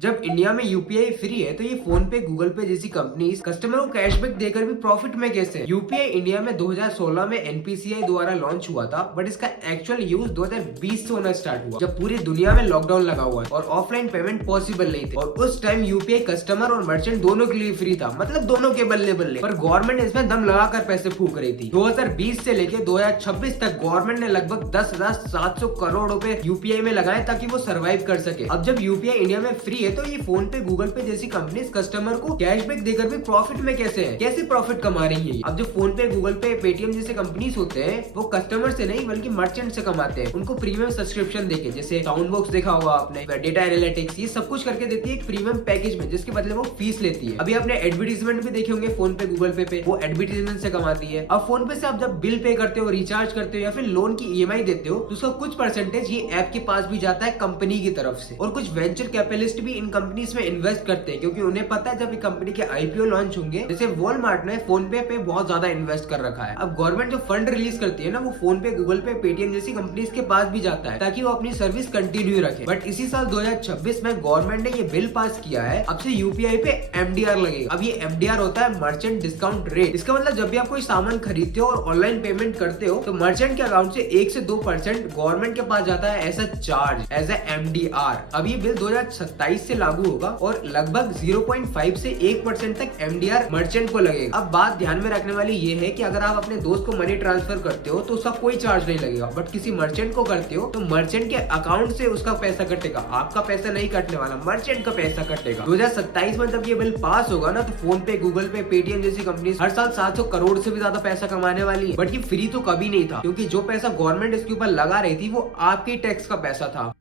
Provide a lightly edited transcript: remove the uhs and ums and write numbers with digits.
जब इंडिया में UPI free है तो ये फोन पे गूगल पे जैसी कंपनीज कस्टमर को कैशबैक देकर भी प्रॉफिट में कैसे है? यूपीआई इंडिया में 2016 में एनपीसीआई द्वारा लॉन्च हुआ था, बट इसका एक्चुअल यूज 2020 से होना स्टार्ट हुआ जब पूरी दुनिया में लॉकडाउन लगा हुआ है और ऑफलाइन पेमेंट पॉसिबल नहीं थे। और उस टाइम यूपीआई कस्टमर और मर्चेंट दोनों के लिए फ्री था, मतलब दोनों के बल्ले बल्ले। पर गवर्नमेंट इसमें दम लगाकर पैसे फूक रही थी। 2020 से लेकर 2026 तक गवर्नमेंट ने लगभग 10,700 करोड़ रुपए यूपीआई में लगाए ताकि वो सर्वाइव कर सके। अब जब यूपीआई इंडिया में फ्री है तो ये फोन पे गूगल पे जैसी कंपनीज कस्टमर को कैशबैक देकर भी प्रॉफिट में कैसे है, कैसे प्रॉफिट कमा रही है? अब जो फोन पे गूगल पे पेटीएम जैसे कंपनीज होते हैं वो कस्टमर से नहीं बल्कि मर्चेंट से कमाते हैं। उनको प्रीमियम सब्सक्रिप्शन देके, जैसे साउंड बॉक्स देखा होगा आपने, डेटा एनालिटिक्स, ये सब कुछ करके देती है एक प्रीमियम पैकेज में, जिसके बदले वो फीस लेती है। अभी आपने एडवर्टीजमेंट भी देखे होंगे फोन पे गूगल पे वो एडवर्टीजमेंट से कमाती है। अब फोन पे से आप जब बिल पे करते हो, रिचार्ज करते हो या फिर लोन की ईएमआई देते हो तो उसका कुछ परसेंटेज ये ऐप के पास भी जाता है कंपनी की तरफ से। और कुछ वेंचर कैपिटलिस्ट भी इन कंपनीज में इन्वेस्ट करते हैं क्योंकि उन्हें पता है जब ये कंपनी के आईपीओ लॉन्च होंगे, जैसे वॉलमार्ट ने फोन पे बहुत ज्यादा इन्वेस्ट कर रखा है। अब गवर्नमेंट जो फंड रिलीज करती है ना, वो फोन पे गूगल पे पेटीएम जैसी कंपनीज के पास भी जाता है ताकि वो अपनी सर्विस कंटिन्यू रखे। बट इसी साल 2026 में गवर्नमेंट ने ये बिल पास किया है, अब से यूपीआई पे एमडीआर लगेगा। अब ये एमडीआर होता है मर्चेंट डिस्काउंट रेट। इसका मतलब जब भी आप कोई सामान खरीदते हो और ऑनलाइन पेमेंट करते हो तो मर्चेंट के अकाउंट से 1 से 2% गवर्नमेंट के पास जाता है as a charge, as a MDR. अब ये बिल 2027 से लागू होगा और लगभग 0.5 से 1% तक एमडीआर मर्चेंट को लगेगा। अब बात ध्यान में रखने वाली ये है कि अगर आप अपने दोस्त को मनी ट्रांसफर करते हो तो उसका कोई चार्ज नहीं लगेगा, बट किसी मर्चेंट को करते हो तो मर्चेंट के अकाउंट से उसका पैसा कटेगा, आपका पैसा नहीं कटने वाला, मर्चेंट का पैसा कटेगा। 2027 में जब ये बिल पास होगा ना तो फोन पे गूगल पे पेटीएम जैसी कंपनी हर साल 700 करोड़ से भी ज्यादा पैसा कमाने वाली है। बट ये फ्री तो कभी नहीं था क्योंकि जो पैसा गवर्नमेंट इसके ऊपर लगा रही थी वो आपके टैक्स का पैसा था।